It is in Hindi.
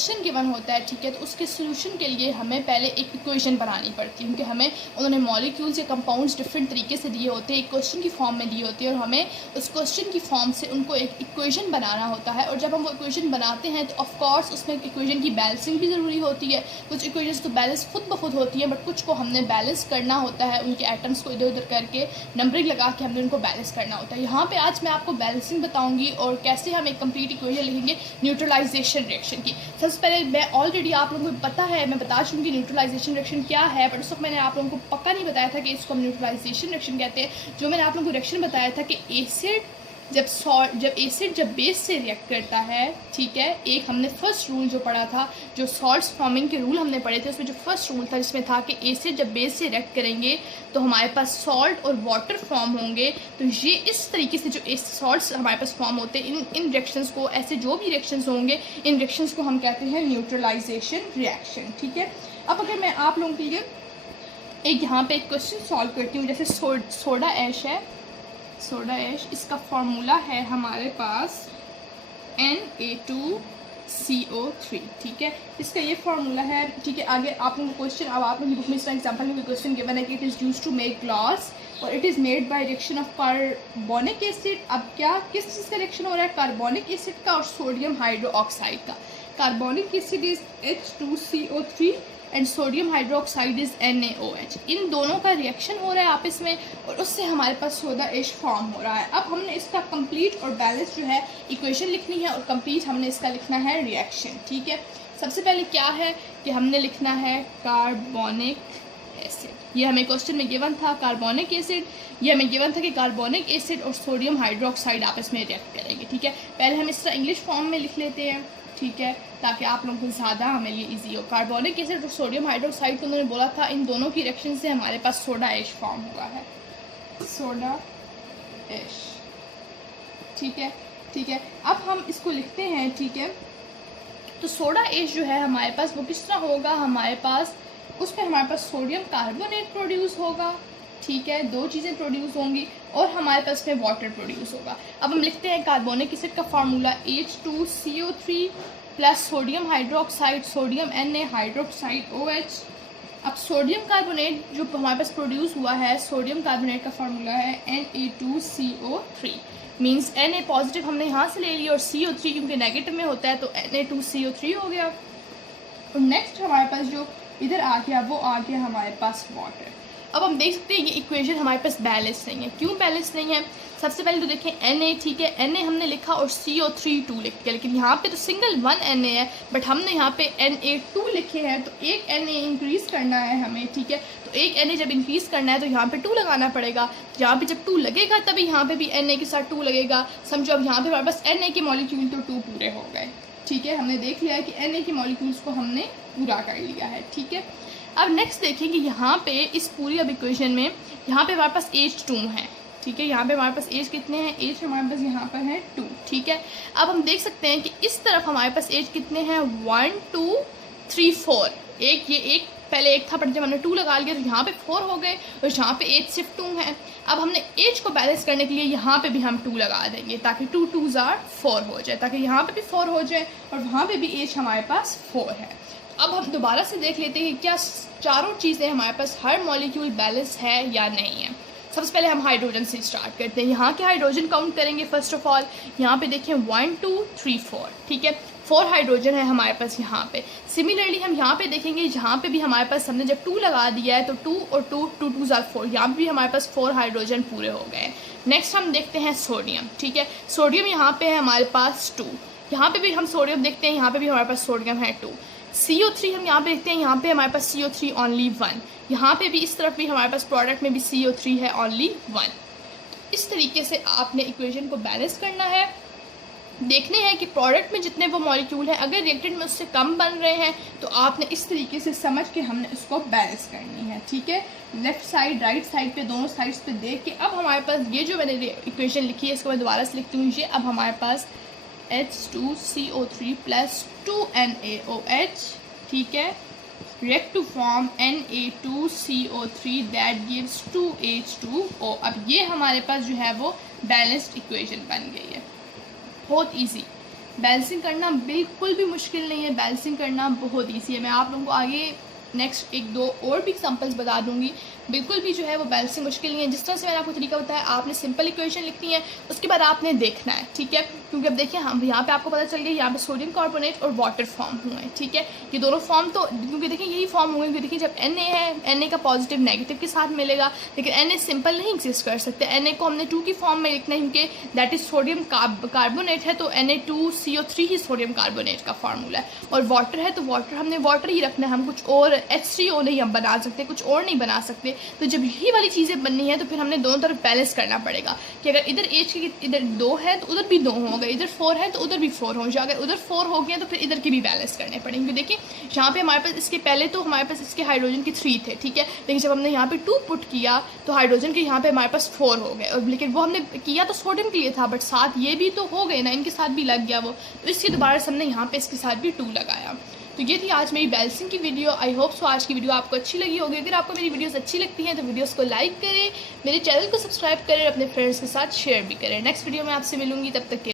क्वेश्चन गिवन होता है, ठीक है, तो उसके सोल्यूशन के लिए हमें पहले एक इक्वेशन बनानी पड़ती है, क्योंकि हमें उन्होंने मॉलिक्यूल्स या कंपाउंड्स डिफरेंट तरीके से दिए होते हैं, एक क्वेश्चन की फॉर्म में दिए होते हैं, और हमें उस क्वेश्चन की फॉर्म से उनको एक इक्वेशन बनाना होता है। और जब हम वो इक्वेशन बनाते हैं तो ऑफकोर्स उसमें इक्वेशन की बैलेंसिंग भी ज़रूरी होती है। कुछ इक्वेशंस तो बैलेंस खुद ब खुद होती है, बट कुछ को हमने बैलेंस करना होता है, उनके एटम्स को इधर उधर करके नंबरिंग लगा के हमने उनको बैलेंस करना होता है। यहाँ पे आज मैं आपको बैलेंसिंग बताऊंगी और कैसे हम एक कंप्लीट इक्वेशन लिखेंगे न्यूट्रलाइजेशन रिएक्शन की। सबसे पहले मैं ऑलरेडी आप लोगों को पता है, मैं बता चुकी न्यूट्रलाइजेशन रिएक्शन क्या है, बट उस वक्त मैंने आप लोगों को पक्का नहीं बताया था कि इसको हम न्यूट्रलाइजेशन रिएक्शन कहते हैं। जो मैंने आप लोगों को रिएक्शन बताया था कि एसिड जब बेस से रिएक्ट करता है, ठीक है, एक हमने फर्स्ट रूल जो पढ़ा था, जो सॉल्ट्स फॉर्मिंग के रूल हमने पढ़े थे, उसमें जो फर्स्ट रूल था जिसमें था कि एसिड जब बेस से रिएक्ट करेंगे तो हमारे पास सॉल्ट और वाटर फॉर्म होंगे। तो ये इस तरीके से जो सॉल्ट्स हमारे पास फॉर्म होते हैं, इन रिएक्शंस को, ऐसे जो भी रिएक्शंस होंगे, इन रिएक्शंस को हम कहते हैं न्यूट्रलाइजेशन रिएक्शन, ठीक है। अब अगर मैं आप लोगों के लिए एक यहाँ पे एक क्वेश्चन सॉल्व करती हूँ, जैसे सोडा ऐश है, सोडा ऐश, इसका फॉर्मूला है हमारे पास Na2CO3, ठीक है, इसका ये फार्मूला है, ठीक है। आगे आप लोगों को क्वेश्चन, अब आप लोगों की बुक में इस तरह एग्जाम्पल में क्वेश्चन गिवन है कि it is used to make glass और it is made by reaction of carbonic acid. अब क्या किस चीज़ का रिएक्शन हो रहा है? कार्बोनिक एसिड का और सोडियम हाइड्रोक्साइड का। Carbonic acid is H2CO3 and sodium hydroxide is NaOH। इन दोनों का रिएक्शन हो रहा है आपस में और उससे हमारे पास सोडा ऐश फॉर्म हो रहा है। अब हमने इसका कंप्लीट और बैलेंस जो है इक्वेशन लिखनी है और कंप्लीट हमने इसका लिखना है रिएक्शन, ठीक है। सबसे पहले क्या है कि हमने लिखना है कार्बोनिक एसिड। ये हमें क्वेश्चन में गिवन था कार्बोनिक एसिड, ये हमें गिवन था कि कार्बोनिक एसिड और सोडियम हाइड्रोक्साइड आपस में रिएक्ट करेंगे, ठीक है। पहले हम इस तरह इंग्लिश फॉर्म में लिख लेते हैं, ठीक है, ताकि आप लोगों को ज़्यादा हमें ये इजी हो। कार्बोनिक एसिड और सोडियम हाइड्रोक्साइड को उन्होंने बोला था इन दोनों की रिएक्शन से हमारे पास सोडा ऐश फॉर्म हुआ है, सोडा ऐश, ठीक है, ठीक है। अब हम इसको लिखते हैं, ठीक है। तो सोडा ऐश जो है हमारे पास वो किस तरह होगा, हमारे पास उसमें हमारे पास सोडियम कार्बोनेट प्रोड्यूस होगा, ठीक है, दो चीज़ें प्रोड्यूस होंगी और हमारे पास में वाटर प्रोड्यूस होगा। अब हम लिखते हैं कार्बोनिक एसिड का formula H2CO3 plus sodium hydroxide, sodium Na hydroxide OH। अब सोडियम कार्बोनेट जो हमारे पास प्रोड्यूस हुआ है, सोडियम कार्बोनेट का फार्मूला है Na2CO3, मीन्स Na पॉजिटिव हमने यहाँ से ले लिया और CO3 क्योंकि नेगेटिव में होता है तो Na2CO3 हो गया। और नेक्स्ट हमारे पास जो इधर आ गया वो आ गया हमारे पास वाटर। अब हम देख सकते हैं ये इक्वेशन हमारे पास बैलेंस नहीं है। क्यों बैलेंस नहीं है? सबसे पहले तो देखें Na, ठीक है, Na हमने लिखा और CO3 2 लिख दिया, लेकिन यहाँ पे तो सिंगल 1 Na है, बट हमने यहाँ पे Na2 लिखे हैं, तो एक Na इंक्रीज़ करना है हमें, ठीक है। तो एक Na जब इंक्रीज़ करना है तो यहाँ पे 2 लगाना पड़ेगा। यहाँ पे जब 2 लगेगा तभी यहाँ पे भी Na के साथ 2 लगेगा। समझो अब यहाँ पे हमारे पास Na के मॉलिक्यूल तो 2 पूरे हो गए, ठीक है। हमने देख लिया है कि Na के मॉलिक्यूल्स को हमने पूरा कर लिया है, ठीक है। अब नेक्स्ट देखें कि यहाँ पे इस पूरी अब इक्वेशन में यहाँ पे हमारे पास H2 है, ठीक है। यहाँ पे हमारे पास H कितने हैं? H हमारे पास यहाँ पर है 2, ठीक है। अब हम देख सकते हैं कि इस तरफ हमारे पास H कितने हैं? 1 2 3 4। एक ये एक पहले एक था बट जब हमने 2 लगा लिया तो यहाँ पे 4 हो गए और यहाँ पे H सिर्फ 2 है। अब हमने H को बैलेंस करने के लिए यहाँ पे भी हम 2 लगा देंगे ताकि 2 2s are 4 हो जाए, ताकि यहाँ पे भी 4 हो जाए और वहाँ पे भी H हमारे पास 4 है। अब हम दोबारा से देख लेते हैं कि क्या चारों चीज़ें हमारे पास हर मॉलिक्यूल बैलेंस है या नहीं है। सबसे पहले हम हाइड्रोजन से स्टार्ट करते हैं। यहाँ के हाइड्रोजन काउंट करेंगे फर्स्ट ऑफ ऑल। यहाँ पे देखें 1 2 3 4, ठीक है, 4 हाइड्रोजन है हमारे पास यहाँ पे। सिमिलरली हम यहाँ पे देखेंगे, जहाँ पे भी हमारे पास हमने जब 2 लगा दिया है तो 2 और 2 2 2s are 4, यहाँ पे भी हमारे पास 4 हाइड्रोजन पूरे हो गए। नेक्स्ट हम देखते हैं सोडियम, ठीक है। सोडियम यहाँ पे है हमारे पास 2, यहाँ पे भी हम सोडियम देखते हैं, यहाँ पे भी हमारे पास सोडियम है 2। CO3 हम यहाँ पे देखते हैं, यहाँ पे हमारे पास CO3 ओनली 1, यहाँ पे भी इस तरफ भी हमारे पास प्रोडक्ट में भी CO3 है ओनली 1। इस तरीके से आपने इक्वेशन को बैलेंस करना है। देखने हैं कि प्रोडक्ट में जितने वो मॉलिक्यूल हैं अगर रिएक्टेंट में उससे कम बन रहे हैं तो आपने इस तरीके से समझ के हमने उसको बैलेंस करनी है, ठीक है। लेफ्ट साइड राइट साइड पे दोनों साइड्स पे देख के अब हमारे पास ये जो मैंने इक्वेशन लिखी है इसको मैं दोबारा से लिखती हूँ। ये अब हमारे पास H2CO3 प्लस 2 NaOH, ठीक है, react to form Na2CO3 that gives 2H2O। अब ये हमारे पास जो है वो बैलेंस्ड इक्वेशन बन गई है, बहुत इजी। बैलेंसिंग करना बिल्कुल भी मुश्किल नहीं है, बैलेंसिंग करना बहुत ईजी है। मैं आप लोगों को आगे नेक्स्ट 1-2 और भी एग्जांपल्स बता दूंगी। बिल्कुल भी जो है वो बैलेंसिंग मुश्किल नहीं है। जिस तरह से मैंने आपको तरीका बताया, आपने सिंपल इक्वेशन लिखनी है, उसके बाद आपने देखना है, ठीक है। क्योंकि अब देखिए हम यहाँ पे आपको पता चल गया, यहाँ पे सोडियम कार्बोनेट और वाटर फॉर्म हुए हैं, ठीक है। ये दोनों फॉर्म तो क्योंकि देखिए यही फॉर्म हुए, क्योंकि देखिए जब Na है, Na का पॉजिटिव नेगेटिव के साथ मिलेगा, लेकिन Na सिंपल नहीं एग्जिस्ट कर सकते। Na को हमने 2 की फॉर्म में लिखना है, क्योंकि दैट इज सोडियम कार्बोनेट है, तो Na2CO3 ही सोडियम कार्बोनेट का फार्मूला है। और वाटर है तो वाटर हमने वाटर ही रखना है, हम कुछ और H3O नहीं हम बना सकते, कुछ और नहीं बना सकते। तो जब यही वाली चीज़ें बननी है तो फिर हमने दोनों तरफ बैलेंस करना पड़ेगा कि अगर इधर H की इधर 2 है तो उधर भी 2 होंगे, इधर 4 है तो उधर भी 4 होंगे, अगर उधर 4 हो गया तो फिर इधर के भी बैलेंस करने पड़ेंगे। क्योंकि देखिए यहाँ पे हमारे पास इसके पहले तो हमारे पास इसके हाइड्रोजन के 3 थे, ठीक है, लेकिन जब हमने यहाँ पे 2 पुट किया तो हाइड्रोजन के यहाँ पे हमारे पास 4 हो गए। और लेकिन वो हमने किया तो सोडियम के लिए था, बट साथ ये भी तो हो गए ना, इनके साथ भी लग गया वो, तो इसके दोबारा से हमने यहाँ पे इसके साथ भी 2 लगाया। तो ये थी आज मेरी बैलेंसिंग की वीडियो। आई होप सो आज की वीडियो आपको अच्छी लगी होगी। अगर आपको मेरी वीडियोस अच्छी लगती हैं तो वीडियोस को लाइक करें, मेरे चैनल को सब्सक्राइब करें, अपने फ्रेंड्स के साथ शेयर भी करें। नेक्स्ट वीडियो में आपसे मिलूंगी, तब तक के